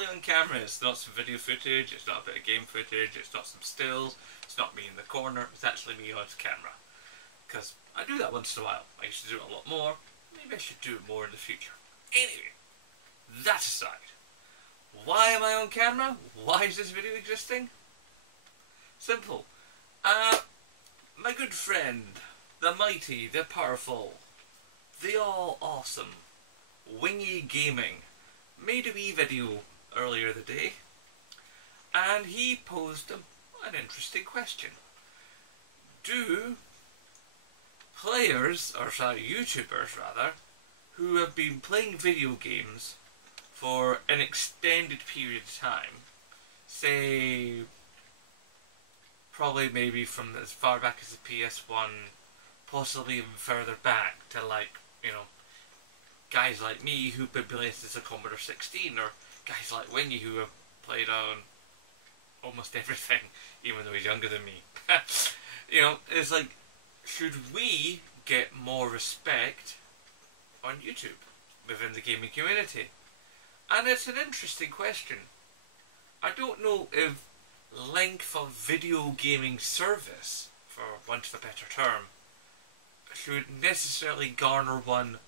actually on camera. It's not some video footage, it's not a bit of game footage, it's not some stills, it's not me in the corner, it's actually me on camera. Because I do that once in a while. I used to do it a lot more. Maybe I should do it more in the future. Anyway, that aside, why am I on camera? Why is this video existing? Simple. My good friend, the mighty, the powerful, the all awesome Wingygaming made a wee video earlier the day, and he posed an interesting question. Do players, or sorry, YouTubers rather, who have been playing video games for an extended period of time, say probably maybe from as far back as the PS1, possibly even further back to, like, you know, guys like me who've been playing since the Commodore 16, or guys like Wingy who have played on almost everything, even though he's younger than me. You know, it's like, should we get more respect on YouTube within the gaming community? And it's an interesting question. I don't know if length of video gaming service, for want of a better term, should necessarily garner one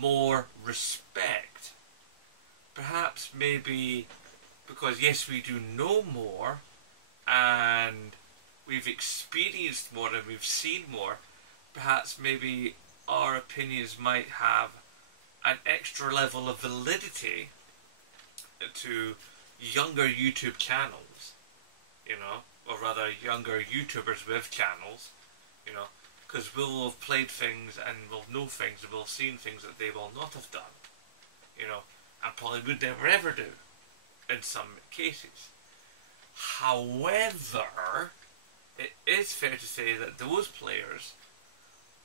more respect. Perhaps maybe because yes, we do know more and we've experienced more and we've seen more, perhaps maybe our opinions might have an extra level of validity to younger YouTube channels, you know, or rather younger YouTubers with channels, you know, because we'll have played things and we'll know things and we'll have seen things that they will not have done, you know, and probably would never ever do in some cases. However, it is fair to say that those players,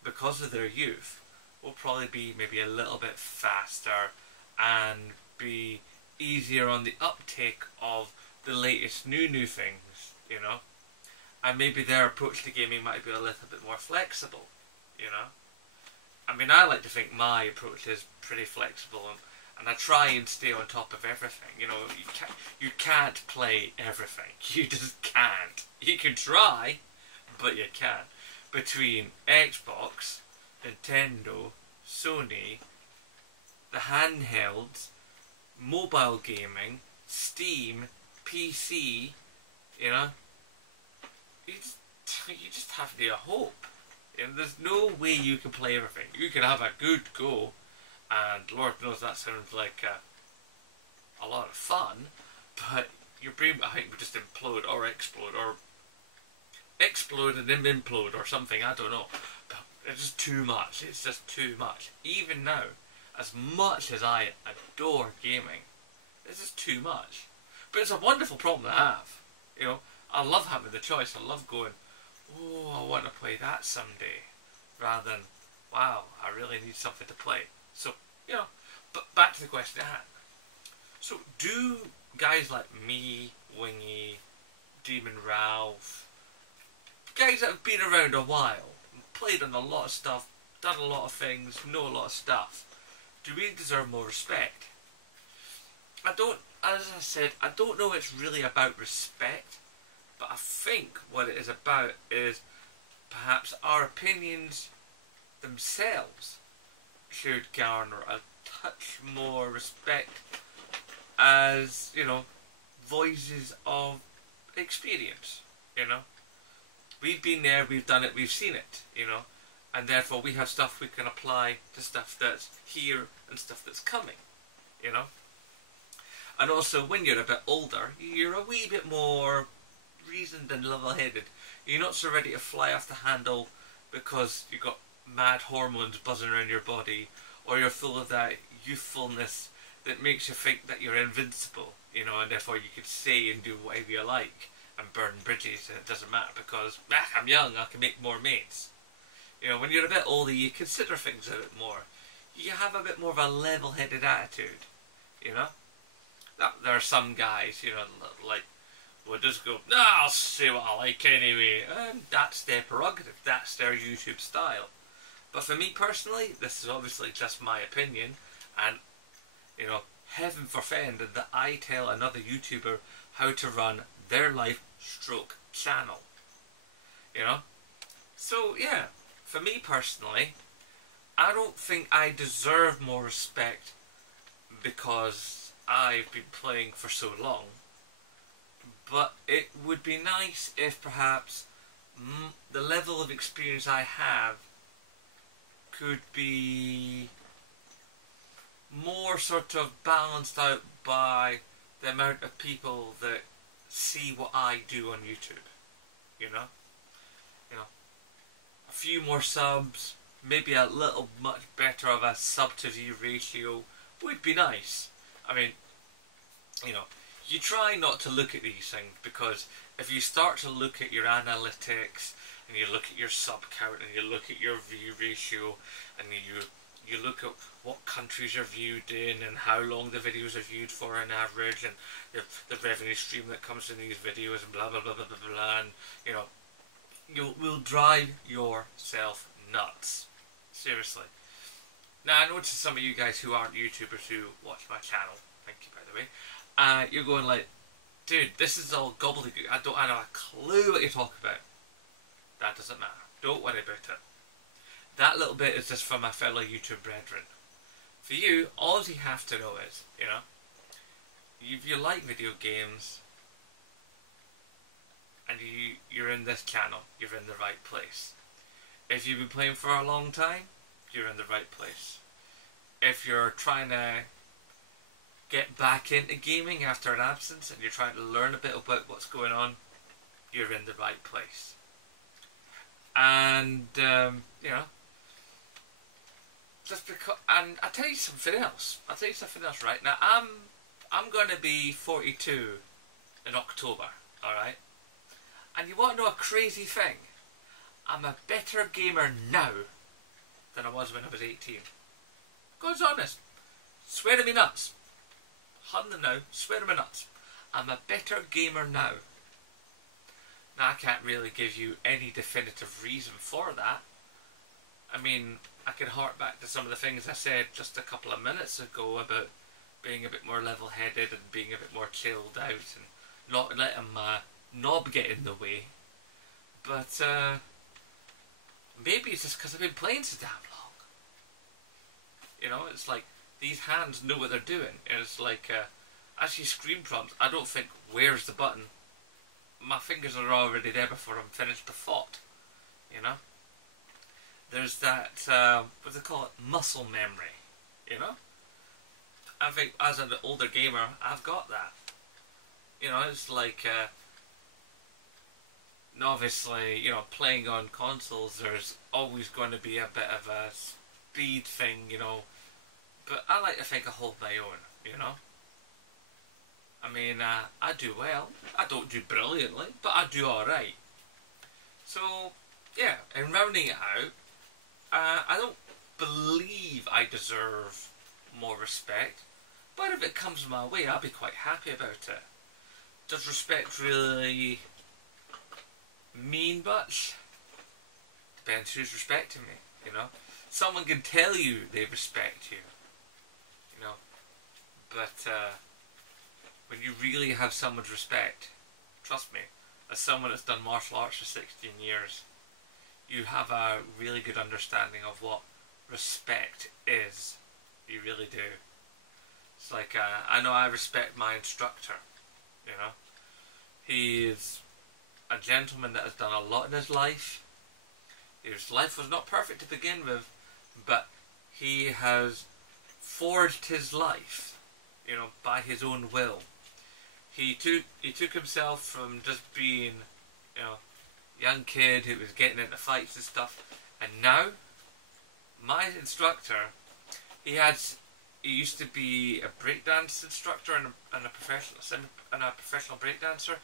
because of their youth, will probably be maybe a little bit faster and be easier on the uptake of the latest new things, you know, and maybe their approach to gaming might be a little bit more flexible, you know. I mean, I like to think my approach is pretty flexible, and I try and stay on top of everything. You know, you can't play everything. You just can't. You can try, but you can't. Between Xbox, Nintendo, Sony, the handhelds, mobile gaming, Steam, PC, you know, you just have to hope. You know, there's no way you can play everything. You can have a good go, and Lord knows that sounds like a lot of fun, but your brain, I think, would just implode or explode, or explode and then implode or something, I don't know. But it's just too much. It's just too much. Even now, as much as I adore gaming, it's just too much. But it's a wonderful problem to have. You know, I love having the choice. I love going, oh, I want to play that someday, rather than, wow, I really need something to play. So, you know, but back to the question at hand. So, do guys like me, Wingy, Demon Ralph, guys that have been around a while, played on a lot of stuff, done a lot of things, know a lot of stuff, do we deserve more respect? I don't, as I said, I don't know it's really about respect, but I think what it is about is perhaps our opinions themselves should garner a touch more respect as, you know, voices of experience, you know. We've been there, we've done it, we've seen it, you know, and therefore we have stuff we can apply to stuff that's here and stuff that's coming, you know. And also, when you're a bit older, you're a wee bit more reasoned and level-headed. You're not so ready to fly off the handle because you've got mad hormones buzzing around your body, or you're full of that youthfulness that makes you think that you're invincible, you know, and therefore you can say and do whatever you like and burn bridges, and it doesn't matter because, I'm young, I can make more mates. You know, when you're a bit older, you consider things a bit more. You have a bit more of a level-headed attitude, you know. There are some guys, you know, like, will just go, no, I'll say what I like anyway, and that's their prerogative, that's their YouTube style. But for me personally, this is obviously just my opinion, and, you know, heaven forfend that I tell another YouTuber how to run their life stroke channel. You know? So yeah, for me personally, I don't think I deserve more respect because I've been playing for so long. But it would be nice if perhaps the level of experience I have could be more sort of balanced out by the amount of people that see what I do on YouTube. You know? A few more subs, maybe a little much better of a sub to view ratio would be nice. I mean, you try not to look at these things, because if you start to look at your analytics and you look at your sub count and you look at your view ratio and you look at what countries are viewed in and how long the videos are viewed for on average and the revenue stream that comes from these videos and blah blah blah blah blah blah, and you will drive yourself nuts. Seriously. Now I know to some of you guys who aren't YouTubers who watch my channel, thank you by the way, you're going like, dude, this is all gobbledygook. I don't have a clue what you're talking about. That doesn't matter. Don't worry about it. That little bit is just for my fellow YouTube brethren. For you, all you have to know is, if you like video games and you're in this channel, you're in the right place. If you've been playing for a long time, you're in the right place. If you're trying to get back into gaming after an absence and you're trying to learn a bit about what's going on, you're in the right place. And, just because, and I'll tell you something else. Right now. I'm going to be 42 in October, alright? And you want to know a crazy thing? I'm a better gamer now than I was when I was 18. God's honest. Swear to me nuts. Hunt them now. Swear to me nuts. I'm a better gamer now. Now I can't really give you any definitive reason for that. I mean, I can hark back to some of the things I said just a couple of minutes ago about being a bit more level-headed and being a bit more chilled out and not letting my knob get in the way. But maybe it's just because I've been playing so damn long. It's like these hands know what they're doing. And it's like, as you screen prompts, I don't think, where's the button? My fingers are already there before I'm finished the thought. There's that, what do they call it? Muscle memory. I think as an older gamer, I've got that. It's like, obviously, playing on consoles, there's always going to be a bit of a speed thing, but I like to think I hold my own, I mean, I do well. I don't do brilliantly, but I do alright. So, yeah, in rounding it out, I don't believe I deserve more respect, but if it comes my way, I'll be quite happy about it. Does respect really mean much? Depends who's respecting me, Someone can tell you they respect you, but when you really have someone's respect, trust me, as someone that's done martial arts for 16 years, you have a really good understanding of what respect is. You really do. It's like, I know I respect my instructor, He is a gentleman that has done a lot in his life. His life was not perfect to begin with, but he has forged his life, by his own will. He took himself from just being, a young kid who was getting into fights and stuff, and now, my instructor, he used to be a breakdance instructor and a professional breakdancer.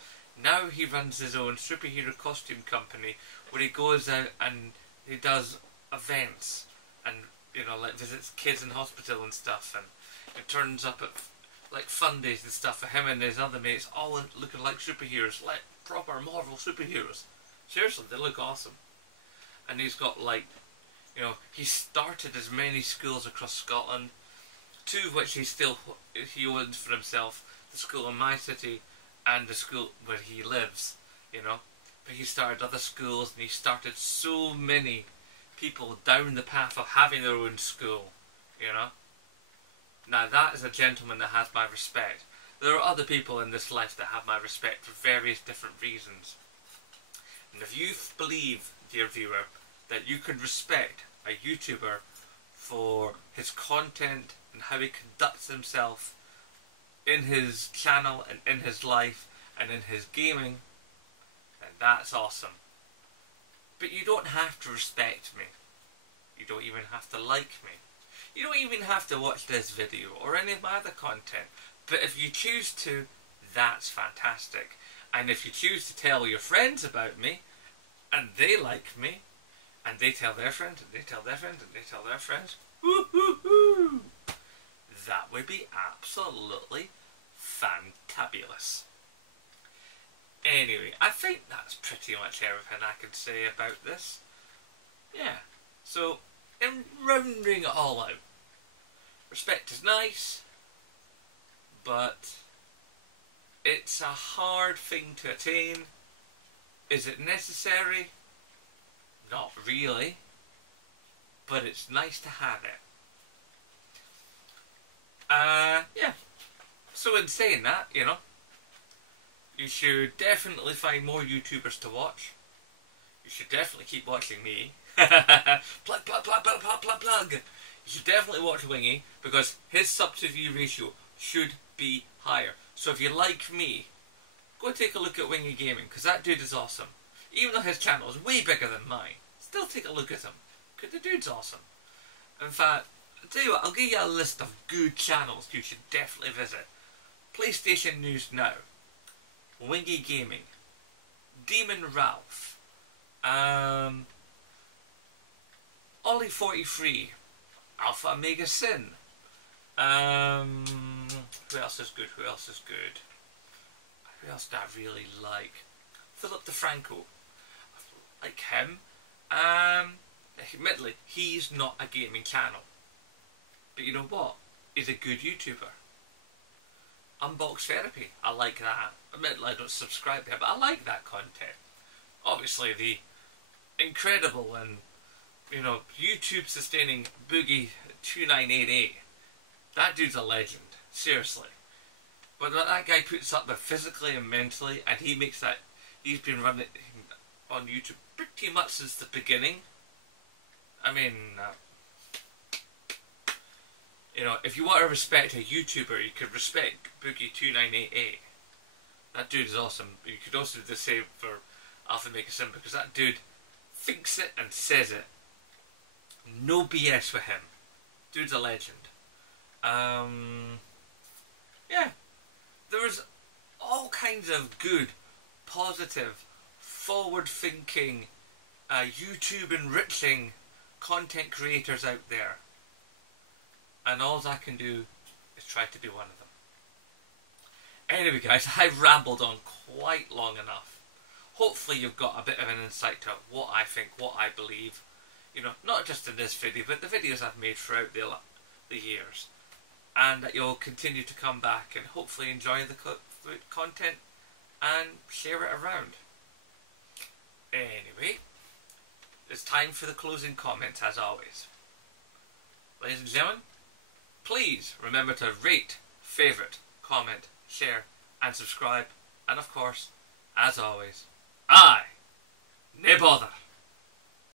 Now he runs his own superhero costume company where he goes out and he does events and like visits kids in hospital and stuff, and it turns up at like fun days and stuff for him and his other mates, all looking like superheroes, like proper Marvel superheroes. Seriously, they look awesome. And he's got like, he started as many schools across Scotland. two of which he owns for himself, the school in my city and the school where he lives, you know. But he started other schools, and he started so many people down the path of having their own school, you know. Now that is a gentleman that has my respect. There are other people in this life that have my respect for various different reasons. And if you believe, dear viewer, that you can respect a YouTuber for his content and how he conducts himself in his channel and in his life and in his gaming, then that's awesome. But you don't have to respect me. You don't even have to like me. You don't even have to watch this video or any of my other content. But if you choose to, that's fantastic. And if you choose to tell your friends about me, and they like me, and they tell their friends, and they tell their friends, and they tell their friends, woo-hoo-hoo, that would be absolutely fantabulous. Anyway, I think that's pretty much everything I can say about this. Yeah, so in rounding it all out, respect is nice, but it's a hard thing to attain. Is it necessary? Not really, but it's nice to have it. Yeah. So in saying that, you know, you should definitely find more YouTubers to watch. You should definitely keep watching me. Plug, plug, plug, plug, plug, plug, plug. You should definitely watch Wingy, because his sub to view ratio should be higher. So if you like me, go take a look at Wingygaming, because that dude is awesome. Even though his channel is way bigger than mine, still take a look at him, because the dude's awesome. In fact, I'll tell you what, I'll give you a list of good channels you should definitely visit. PlayStation News Now, Wingygaming, Demon Ralph, Ollie43, Alpha Omega Sin, who else is good, who else is good? Who else do I really like? Philip DeFranco. I like him. Admittedly, he's not a gaming channel. But you know what? He's a good YouTuber. Unbox Therapy. I like that. Admittedly, I don't subscribe to him, but I like that content. Obviously, the incredible and, you know, YouTube sustaining Boogie2988. That dude's a legend. Seriously. But what that guy puts up with physically and mentally, and he makes that, he's been running on YouTube pretty much since the beginning. I mean, you know, if you want to respect a YouTuber, you could respect Boogie2988. That dude is awesome. You could also do the same for Alpha Omega Sin, because that dude thinks it and says it. No BS with him. Dude's a legend. Yeah. There's all kinds of good, positive, forward-thinking, YouTube-enriching content creators out there. And all I can do is try to be one of them. Anyway guys, I've rambled on quite long enough. Hopefully you've got a bit of an insight to what I think, what I believe. You know, not just in this video, but the videos I've made throughout the years. And that you'll continue to come back and hopefully enjoy the content and share it around. Anyway, it's time for the closing comments as always. Ladies and gentlemen, please remember to rate, favourite, comment, share and subscribe. And of course, as always, aye, nae bother.